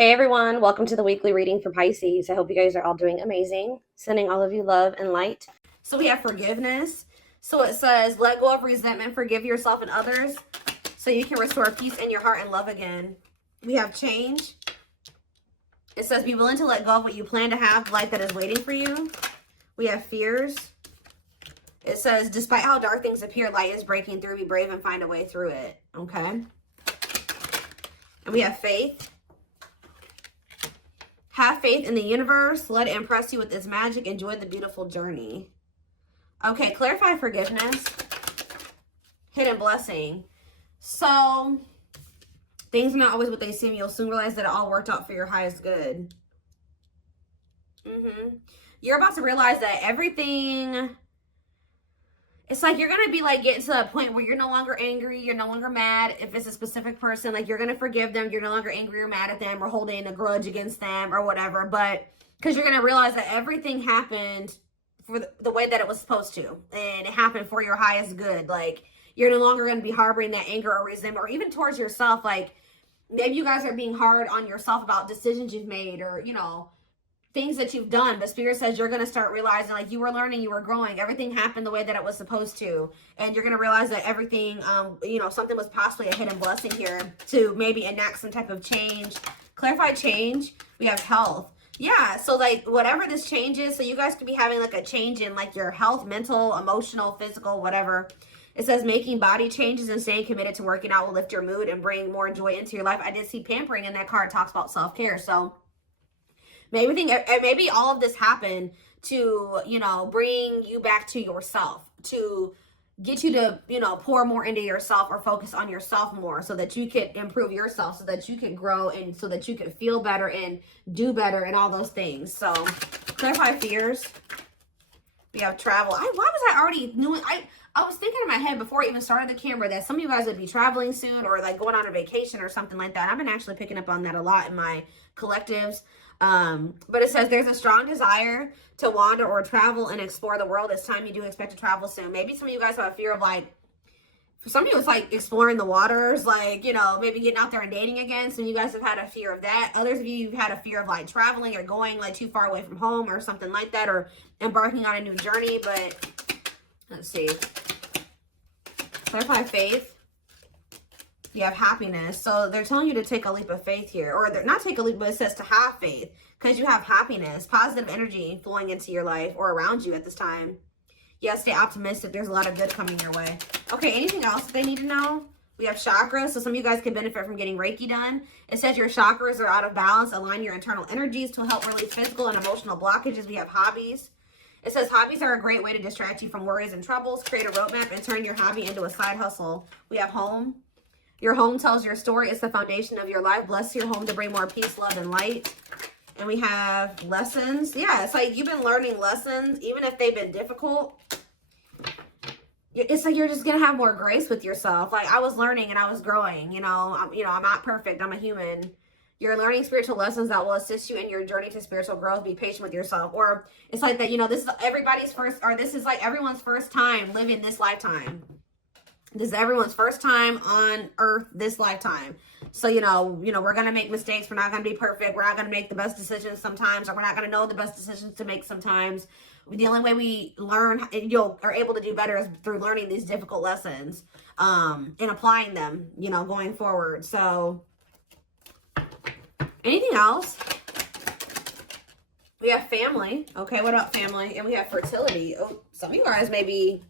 Hey everyone, welcome to the weekly reading for Pisces. I hope you guys are all doing amazing. Sending all of you love and light. So we have forgiveness. So it says, let go of resentment, forgive yourself and others so you can restore peace in your heart and love again. We have change. It says, be willing to let go of what you plan to have, life that is waiting for you. We have fears. It says, despite how dark things appear, light is breaking through. Be brave and find a way through it. Okay. And we have faith. Have faith in the universe. Let it impress you with its magic. Enjoy the beautiful journey. Okay, clarify forgiveness. Hidden blessing. So, things are not always what they seem. You'll soon realize that it all worked out for your highest good. You're about to realize that everything... It's like you're going to be like getting to a point where you're no longer angry. You're no longer mad. If it's a specific person, like you're going to forgive them. You're no longer angry or mad at them or holding a grudge against them or whatever. But because you're going to realize that everything happened for the way that it was supposed to. And it happened for your highest good. Like you're no longer going to be harboring that anger or resentment or even towards yourself. Like maybe you guys are being hard on yourself about decisions you've made or, you know, things that you've done, but Spirit says you're going to start realizing like you were learning, you were growing, everything happened the way that it was supposed to, and you're going to realize that everything you know, something was possibly a hidden blessing here to maybe enact some type of change. Clarify change. We have health. Yeah, so like whatever this change is, so you guys could be having like a change in like your health, mental, emotional, physical, whatever. It says making body changes and staying committed to working out will lift your mood and bring more joy into your life. I did see pampering in that card. It talks about self-care. So maybe all of this happened to, you know, bring you back to yourself, to get you to, you know, pour more into yourself or focus on yourself more so that you can improve yourself, so that you can grow and so that you can feel better and do better and all those things. So clarify fears. We have travel. Why was I already doing? I was thinking in my head before I even started the camera that some of you guys would be traveling soon or like going on a vacation or something like that. I've been actually picking up on that a lot in my collectives. But it says there's a strong desire to wander or travel and explore the world. It's time you do expect to travel soon. Maybe some of you guys have a fear of like, for some of you it's like exploring the waters, like, you know, maybe getting out there and dating again. Some of you guys have had a fear of that. Others of you have had a fear of like traveling or going like too far away from home or something like that, or embarking on a new journey. But let's see. Clarify faith. You have happiness. So they're telling you to take a leap of faith here, or they're not take a leap, but it says to have faith because you have happiness, positive energy flowing into your life or around you at this time. Yeah, stay optimistic. There's a lot of good coming your way. Okay, anything else that they need to know? We have chakras. So some of you guys can benefit from getting Reiki done. It says your chakras are out of balance. Align your internal energies to help release physical and emotional blockages. We have hobbies. It says hobbies are a great way to distract you from worries and troubles. Create a roadmap and turn your hobby into a side hustle. We have home. Your home tells your story. It's the foundation of your life. Bless your home to bring more peace, love, and light. And we have lessons. Yeah, it's like you've been learning lessons, even if they've been difficult. It's like you're just going to have more grace with yourself. Like I was learning and I was growing. You know, I'm not perfect. I'm a human. You're learning spiritual lessons that will assist you in your journey to spiritual growth. Be patient with yourself. Or it's like that, you know, this is everybody's first, or this is like everyone's first time living this lifetime. This is everyone's first time on earth this lifetime. So, you know, we're going to make mistakes. We're not going to be perfect. We're not going to make the best decisions sometimes, or we're not going to know the best decisions to make sometimes. The only way we learn and are able to do better is through learning these difficult lessons and applying them, you know, going forward. So anything else? We have family. Okay, what about family? And we have fertility. Oh, some of you guys may be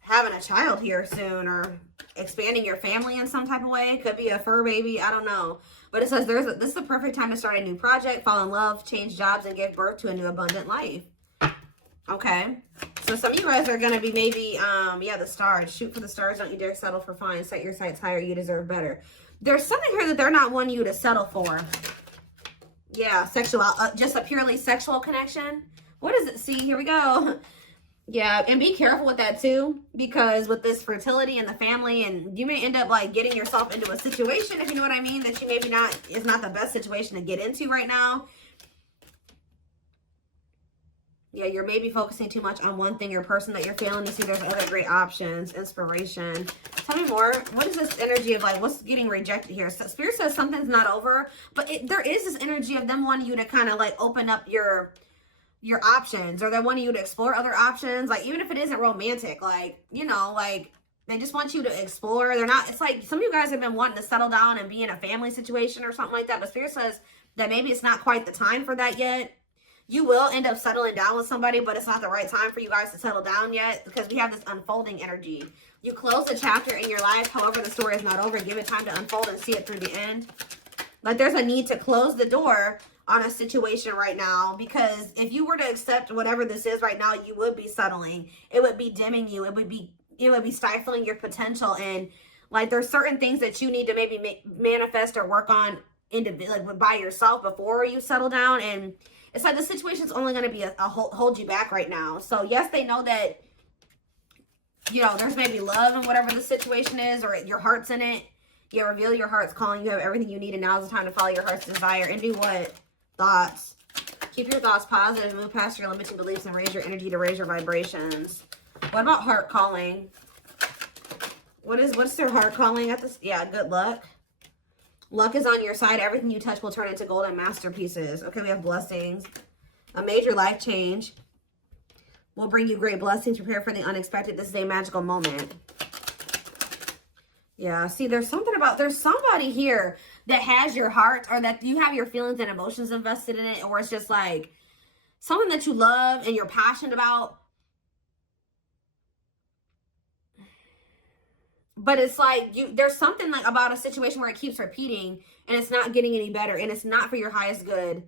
having a child here soon or expanding your family in some type of way. It could be a fur baby. I don't know. But it says this is the perfect time to start a new project, fall in love, change jobs, and give birth to a new abundant life. Okay. So some of you guys are going to be maybe, yeah, the stars. Shoot for the stars. Don't you dare settle for fine. Set your sights higher. You deserve better. There's something here that they're not wanting you to settle for. Yeah, sexual, just a purely sexual connection. What does it see? Here we go. Yeah, and be careful with that too, because with this fertility and the family, and you may end up like getting yourself into a situation, if you know what I mean, that you maybe is not the best situation to get into right now. Yeah, you're maybe focusing too much on one thing or person that you're failing to see there's other great options. Inspiration. Tell me more. What is this energy of like, what's getting rejected here? So Spirit says something's not over, but there is this energy of them wanting you to kind of like open up your options, or they're wanting you to explore other options. Like, even if it isn't romantic, like, you know, like, they just want you to explore. They're not, it's like some of you guys have been wanting to settle down and be in a family situation or something like that, but Spirit says that maybe it's not quite the time for that yet. You will end up settling down with somebody, but it's not the right time for you guys to settle down yet, because we have this unfolding energy. You close a chapter in your life. However, the story is not over. Give it time to unfold and see it through the end. Like, there's a need to close the door on a situation right now, because if you were to accept whatever this is right now, you would be settling. It would be dimming you. It would be stifling your potential. And like, there's certain things that you need to maybe manifest or work on like by yourself before you settle down. And it's like the situation's only going to be a hold you back right now. So yes, they know that, you know, there's maybe love in whatever the situation is, or your heart's in it. Yeah, reveal your heart's calling. You have everything you need, and now's the time to follow your heart's desire. And do what? Thoughts. Keep your thoughts positive, move past your limiting beliefs, and raise your energy to raise your vibrations. What about heart calling? What's their heart calling at this? Yeah, good luck. Luck is on your side. Everything you touch will turn into golden masterpieces. Okay, we have blessings. A major life change will bring you great blessings. Prepare for the unexpected. This is a magical moment. Yeah, see, there's somebody here that has your heart, or that you have your feelings and emotions invested in it, or it's just like something that you love and you're passionate about. But it's like there's something like about a situation where it keeps repeating and it's not getting any better, and it's not for your highest good.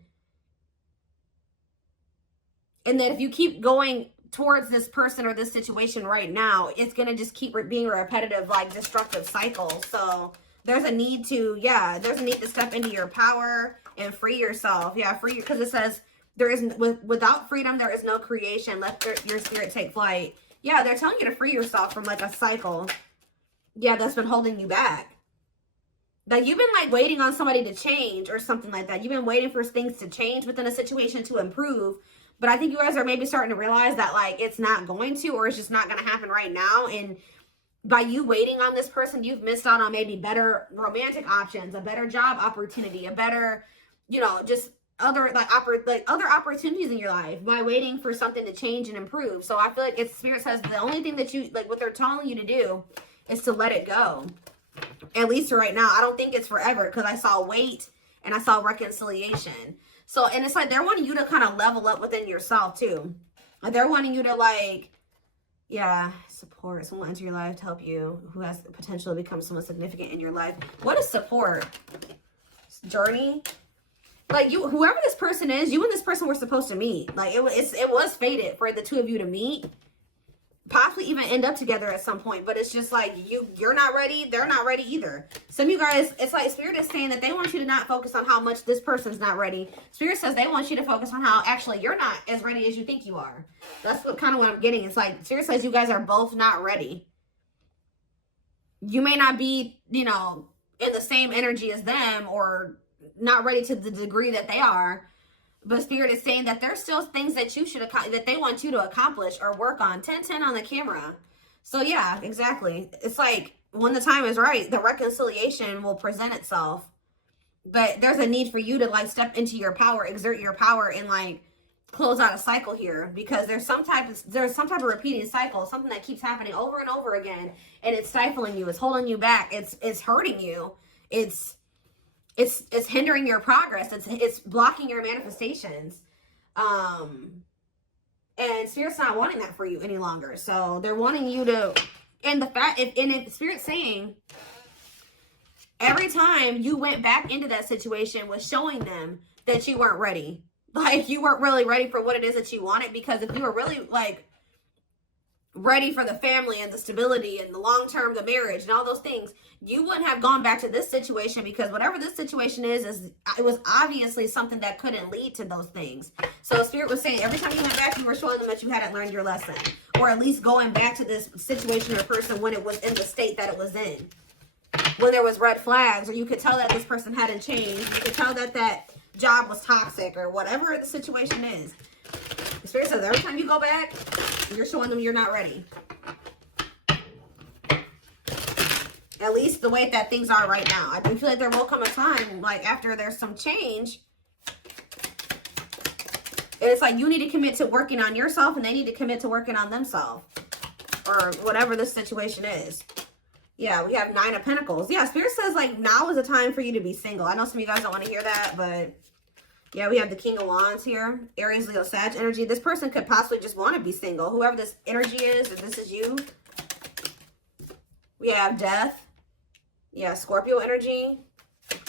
And that if you keep going towards this person or this situation right now, it's going to just keep being a repetitive, like, destructive cycle. So there's a need to, step into your power and free yourself. Yeah, free, because it says without freedom, there is no creation. Let your spirit take flight. Yeah, they're telling you to free yourself from like a cycle. Yeah, that's been holding you back. Like, you've been like waiting on somebody to change or something like that. You've been waiting for things to change within a situation to improve. But I think you guys are maybe starting to realize that like it's not going to, or it's just not going to happen right now. And by you waiting on this person, you've missed out on maybe better romantic options, a better job opportunity, a better, you know, just other other opportunities in your life by waiting for something to change and improve. So I feel like it's Spirit says the only thing that you like, what they're telling you to do is to let it go. At least right now. I don't think it's forever, because I saw wait and I saw reconciliation. So, and it's like they're wanting you to kind of level up within yourself too. Like, they're wanting you to like, yeah, support someone into your life to help you who has the potential to become someone significant in your life. What is support? Journey? Like, whoever this person is, you and this person were supposed to meet. Like, it was fated for the two of you to meet. Possibly even end up together at some point, but it's just like you're not ready, they're not ready either. Some of you guys, it's like Spirit is saying that they want you to not focus on how much this person's not ready. Spirit says they want you to focus on how actually you're not as ready as you think you are. That's what I'm getting. It's like Spirit says you guys are both not ready. You may not be, you know, in the same energy as them, or not ready to the degree that they are. But Spirit is saying that there's still things that you should that they want you to accomplish or work on. 10-10 on the camera. So yeah, exactly. It's like when the time is right, the reconciliation will present itself. But there's a need for you to like step into your power, exert your power, and like close out a cycle here, because there's some type of repeating cycle, something that keeps happening over and over again, and it's stifling you, it's holding you back, it's hurting you, it's hindering your progress. It's blocking your manifestations. And Spirit's not wanting that for you any longer. So they're wanting you to, and if Spirit's saying every time you went back into that situation was showing them that you weren't ready. Like, you weren't really ready for what it is that you wanted, because if you were really like ready for the family and the stability and the long-term, the marriage and all those things, you wouldn't have gone back to this situation, because whatever this situation is it was obviously something that couldn't lead to those things. So Spirit was saying every time you went back, you were showing them that you hadn't learned your lesson, or at least going back to this situation or person when it was in the state that it was in, when there was red flags, or you could tell that this person hadn't changed, you could tell that that job was toxic, or whatever the situation is. Spirit says every time you go back, you're showing them you're not ready. At least the way that things are right now. I do feel like there will come a time, like after there's some change, and it's like you need to commit to working on yourself and they need to commit to working on themselves. Or whatever this situation is. Yeah, we have 9 of Pentacles. Yeah, Spirit says like now is the time for you to be single. I know some of you guys don't want to hear that, but yeah, we have the King of Wands here. Aries, Leo, Sag energy. This person could possibly just want to be single. Whoever this energy is, if this is you. We have Death. Yeah, Scorpio energy.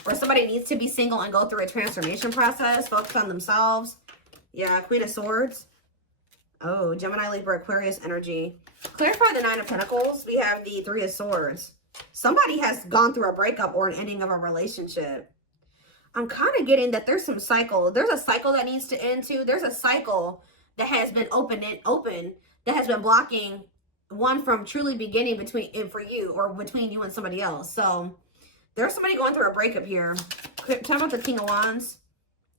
Or somebody needs to be single and go through a transformation process. Focus on themselves. Yeah, Queen of Swords. Oh, Gemini, Libra, Aquarius energy. Clarify the 9 of Pentacles. We have the 3 of Swords. Somebody has gone through a breakup or an ending of a relationship. I'm kind of getting that there's some cycle. There's a cycle that needs to end too. There's a cycle that has been open that has been blocking one from truly beginning for you or between you and somebody else. So there's somebody going through a breakup here. Talk about the King of Wands,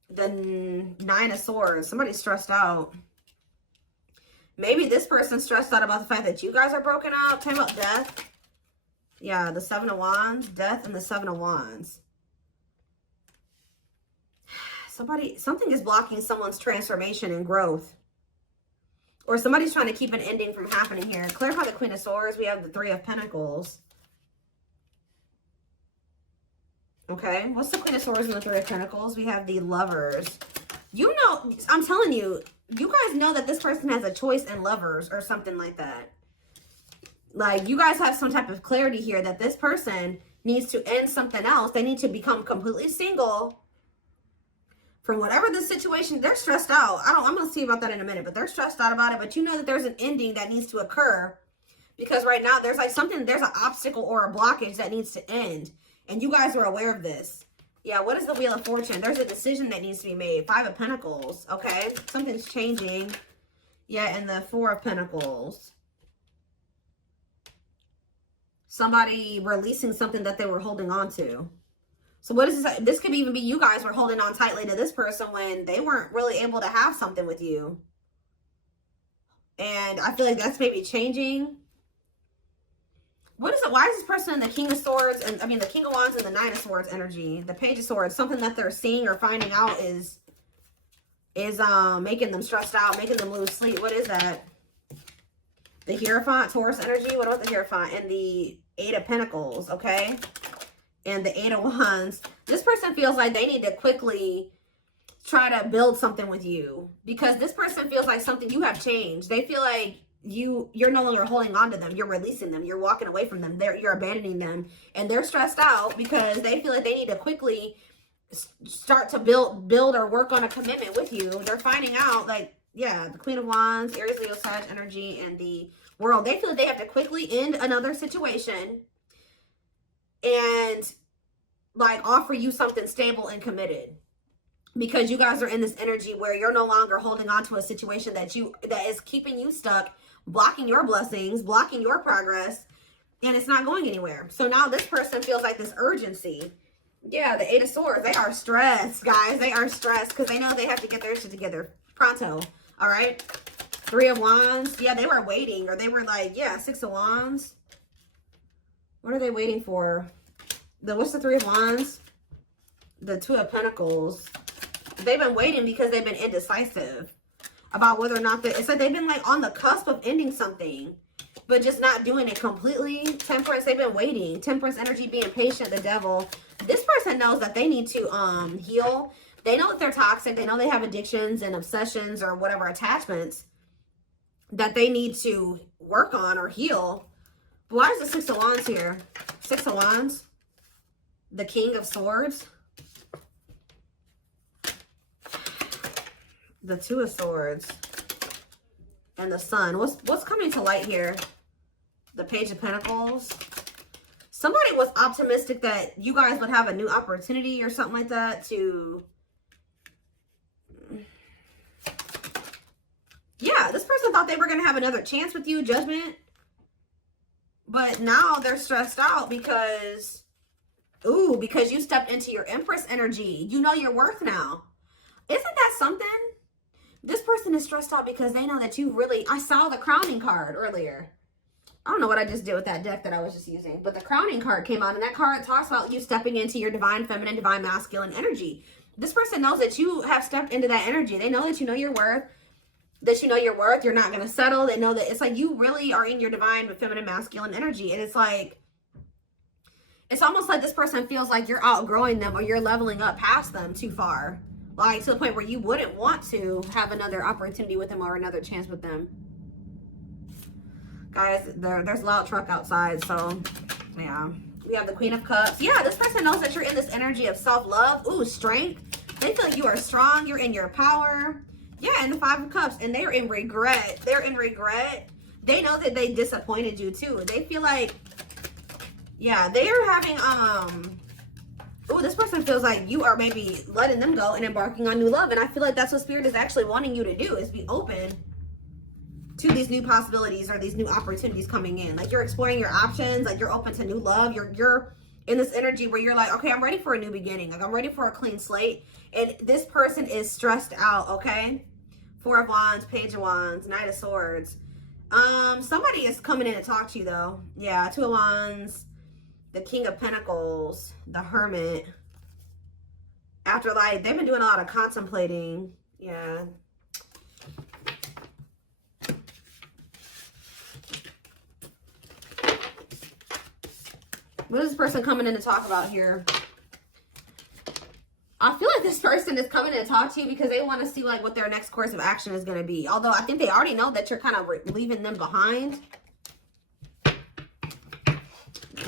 the 9 of Swords. Somebody's stressed out. Maybe this person's stressed out about the fact that you guys are broken up. Talk about Death. Yeah, the 7 of Wands, Death, and the 7 of Wands. Something is blocking someone's transformation and growth. Or somebody's trying to keep an ending from happening here. Clarify the Queen of Swords. We have the 3 of Pentacles. Okay, what's the Queen of Swords and the 3 of Pentacles? We have the Lovers. You know, I'm telling you, you guys know that this person has a choice in Lovers or something like that. Like, you guys have some type of clarity here that this person needs to end something else. They need to become completely single from whatever the situation. They're stressed out. I'm going to see about that in a minute, but they're stressed out about it. But you know that there's an ending that needs to occur because right now there's like there's an obstacle or a blockage that needs to end. And you guys are aware of this. Yeah, what is the Wheel of Fortune? There's a decision that needs to be made. 5 of Pentacles, okay? Something's changing. Yeah, and the 4 of Pentacles. Somebody releasing something that they were holding on to. So what is this? This could even be you guys were holding on tightly to this person when they weren't really able to have something with you. And I feel like that's maybe changing. What is it? Why is this person in the King of Swords and the King of Wands and the 9 of Swords energy? The Page of Swords, something that they're seeing or finding out is making them stressed out, making them lose sleep. What is that? The Hierophant, Taurus energy. What about the Hierophant? And the 8 of Pentacles, okay? And the 8 of Wands. This person feels like they need to quickly try to build something with you because this person feels like you have changed. They feel like you're no longer holding on to them. You're releasing them. You're walking away from them. You're abandoning them. And they're stressed out because they feel like they need to quickly start to build or work on a commitment with you. They're finding out, like, yeah, the Queen of Wands, Aries, Leo, Sag energy, and the World. They feel like they have to quickly end another situation and like offer you something stable and committed. Because you guys are in this energy where you're no longer holding on to a situation that is keeping you stuck, blocking your blessings, blocking your progress, and it's not going anywhere. So now this person feels like this urgency. Yeah, the 8 of Swords. They are stressed, guys. They are stressed because they know they have to get their shit together pronto. All right. 3 of Wands. Yeah, they were waiting, or they were like, yeah, 6 of Wands. What are they waiting for? What's the 3 of Wands? The 2 of Pentacles. They've been waiting because they've been indecisive about whether or not it's like they've been like on the cusp of ending something, but just not doing it completely. Temperance, they've been waiting. Temperance energy, being patient, the Devil. This person knows that they need to heal. They know that they're toxic. They know they have addictions and obsessions or whatever attachments that they need to work on or heal. But why is the 6 of Wands here? 6 of Wands. The King of Swords. The 2 of Swords. And the Sun. What's coming to light here? The Page of Pentacles. Somebody was optimistic that you guys would have a new opportunity or something like that to... Yeah, this person thought they were going to have another chance with you, Judgment. But now they're stressed out because... Ooh, because you stepped into your Empress energy. You know your worth now. Isn't that something? This person is stressed out because they know that you really, I saw the crowning card earlier. I don't know what I just did with that deck that I was just using, but the crowning card came out, and that card talks about you stepping into your divine feminine, divine masculine energy. This person knows that you have stepped into that energy. They know that you know your worth, you're not going to settle. They know that it's like you really are in your divine feminine, masculine energy. And it's like, it's almost like this person feels like you're outgrowing them or you're leveling up past them too far. Like to the point where you wouldn't want to have another opportunity with them or another chance with them. Guys, there's a loud truck outside, so yeah. We have the Queen of Cups. Yeah, this person knows that you're in this energy of self-love. Ooh, strength. They feel like you are strong. You're in your power. Yeah, and the Five of Cups. And they're in regret. They're in regret. They know that they disappointed you too. They feel like, yeah, they are having, ooh, this person feels like you are maybe letting them go and embarking on new love. And I feel like that's what Spirit is actually wanting you to do, is be open to these new possibilities or these new opportunities coming in. Like you're exploring your options, like you're open to new love. You're in this energy where you're like, okay, I'm ready for a new beginning. Like I'm ready for a clean slate. And this person is stressed out, okay? Four of Wands, Page of Wands, Knight of Swords. Somebody is coming in to talk to you though. Yeah, Two of Wands, the King of Pentacles, the Hermit. After like, they've been doing a lot of contemplating. Yeah. What is this person coming in to talk about here? I feel like this person is coming in to talk to you because they want to see like what their next course of action is going to be. Although I think they already know that you're kind of leaving them behind.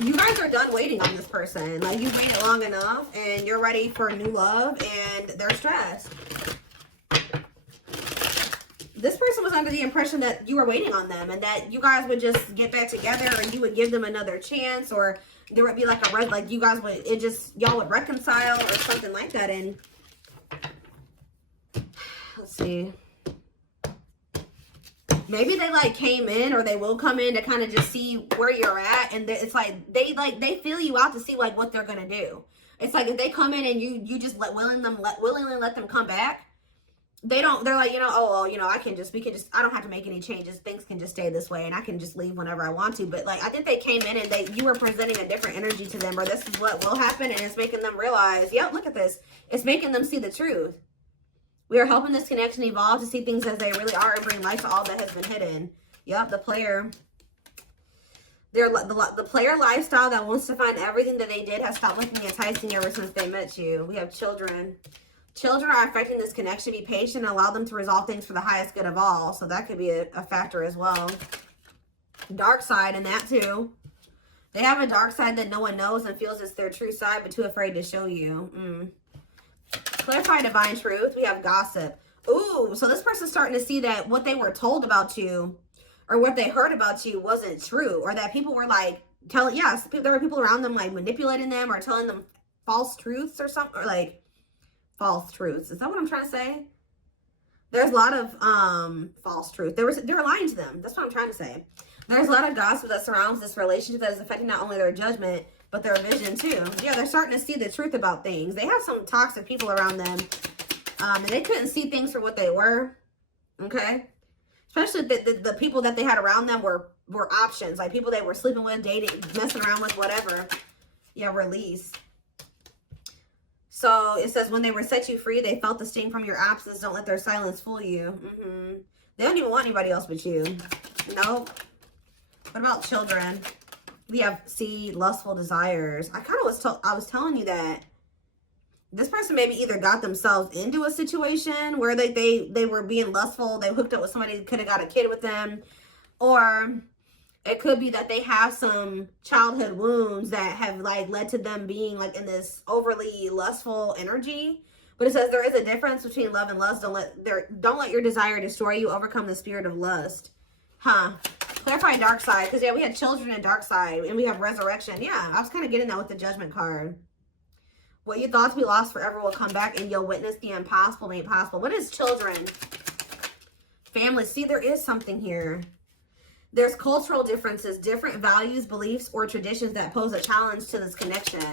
You guys are done waiting on this person. Like you waited long enough and you're ready for new love and they're stressed. This person was under the impression that you were waiting on them and that you guys would just get back together or you would give them another chance, or there would be like a like you guys would, y'all would reconcile or something like that. And let's see, maybe they like came in, or they will come in to kind of just see where you're at. And it's like they feel you out to see like what they're gonna do. It's like if they come in and you just willingly let them come back. They're like, you know, oh, well, you know, I don't have to make any changes. Things can just stay this way and I can just leave whenever I want to. But like, I think they came in and you were presenting a different energy to them, or this is what will happen. And it's making them realize, yep, look at this. It's making them see the truth. We are helping this connection evolve to see things as they really are and bring light to all that has been hidden. Yep, the player. The player lifestyle that wants to find everything that they did has stopped looking enticing ever since they met you. We have children. Children are affecting this connection. Be patient and allow them to resolve things for the highest good of all. So that could be a factor as well. Dark side in that too. They have a dark side that no one knows and feels it's their true side, but too afraid to show you. Clarify divine truth. We have gossip. Ooh, so this person's starting to see that what they were told about you or what they heard about you wasn't true, or that people were like telling, yes, there were people around them like manipulating them or telling them false truths or something, or like false truths. Is that what I'm trying to say? There's a lot of false truth. They were lying to them. That's what I'm trying to say. There's a lot of gossip that surrounds this relationship that is affecting not only their judgment, but their vision too. Yeah, they're starting to see the truth about things. They have some toxic people around them. And they couldn't see things for what they were. Okay? Especially the people that they had around them were options. Like people they were sleeping with, dating, messing around with, whatever. Yeah, release. So it says, when they were set you free, they felt the sting from your absence. Don't let their silence fool you. They don't even want anybody else but you. Nope. What about children? We have C, lustful desires. I kind of was telling you that this person maybe either got themselves into a situation where they were being lustful. They hooked up with somebody who could have got a kid with them. Or it could be that they have some childhood wounds that have like led to them being like in this overly lustful energy. But it says there is a difference between love and lust. Don't let your desire destroy you. Overcome the spirit of lust. Clarify dark side. Because yeah, we had children and dark side, and we have resurrection. Yeah, I was kind of getting that with the judgment card. What you thought to be lost forever will come back, and you'll witness the impossible made possible. What is children? Family. See, there is something here. There's cultural differences, different values, beliefs, or traditions that pose a challenge to this connection.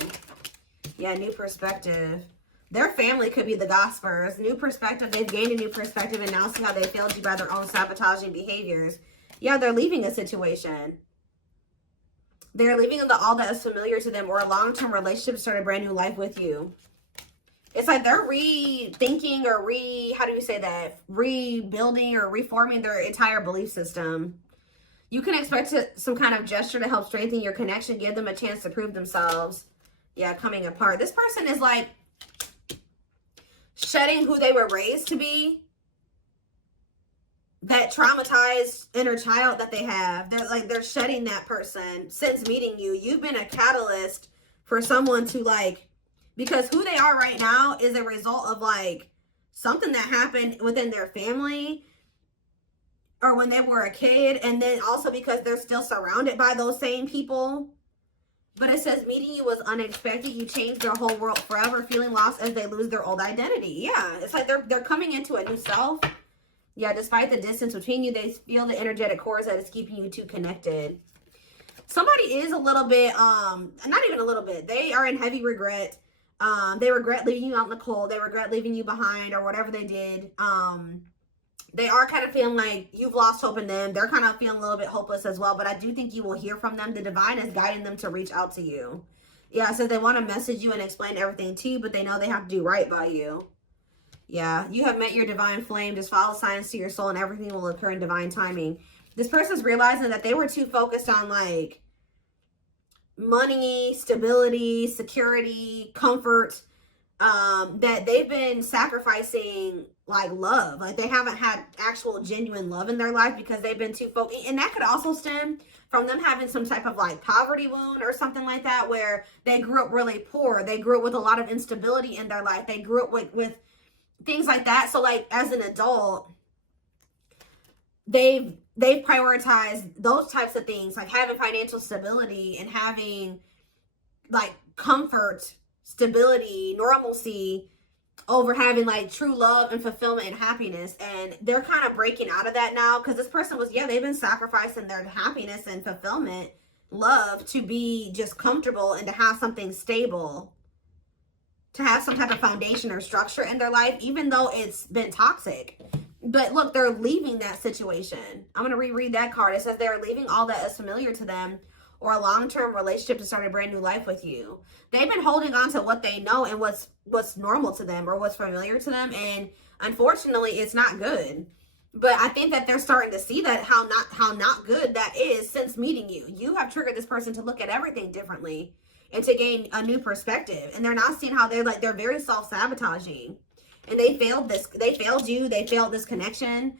Yeah, new perspective. Their family could be the gossipers. New perspective. They've gained a new perspective and now see how they failed you by their own sabotaging behaviors. Yeah, they're leaving a situation. They're leaving all that is familiar to them, or a long-term relationship to start a brand new life with you. It's like they're rethinking or how do you say that? Rebuilding or reforming their entire belief system. You can expect some kind of gesture to help strengthen your connection, give them a chance to prove themselves. Yeah, coming apart. This person is like shedding who they were raised to be. That traumatized inner child that they have. They're shedding that person since meeting you. You've been a catalyst for someone to like, because who they are right now is a result of like something that happened within their family or when they were a kid. And then also because they're still surrounded by those same people. But it says meeting you was unexpected. You changed their whole world forever, feeling lost as they lose their old identity. Yeah, it's like they're coming into a new self. Yeah, despite the distance between you, they feel the energetic cords that is keeping you two connected. Somebody is a little bit, not even a little bit. They are in heavy regret. They regret leaving you out in the cold. They regret leaving you behind or whatever they did. They are kind of feeling like you've lost hope in them. They're kind of feeling a little bit hopeless as well. But I do think you will hear from them. The divine is guiding them to reach out to you. Yeah, so they want to message you and explain everything to you, but they know they have to do right by you. Yeah, you have met your divine flame. Just follow signs to your soul and everything will occur in divine timing. This person's realizing that they were too focused on like money, stability, security, comfort, that they've been sacrificing like love. Like they haven't had actual genuine love in their life because they've been too focused. And that could also stem from them having some type of like poverty wound or something like that, where they grew up really poor. They grew up with a lot of instability in their life. They grew up with things like that. So like as an adult, they've prioritized those types of things, like having financial stability and having like comfort, stability, normalcy over having like true love and fulfillment and happiness. And they're kind of breaking out of that now because this person was, yeah, they've been sacrificing their happiness and fulfillment, love, to be just comfortable and to have something stable, to have some type of foundation or structure in their life, even though it's been toxic. But look, they're leaving that situation. I'm going to reread that card. It says they're leaving all that is familiar to them or a long-term relationship to start a brand new life with you. They've been holding on to what they know and what's normal to them or what's familiar to them. And unfortunately, it's not good. But I think that they're starting to see that how not good that is since meeting you. You have triggered this person to look at everything differently and to gain a new perspective. And they're not seeing how they're very self-sabotaging. And they failed you. They failed this connection.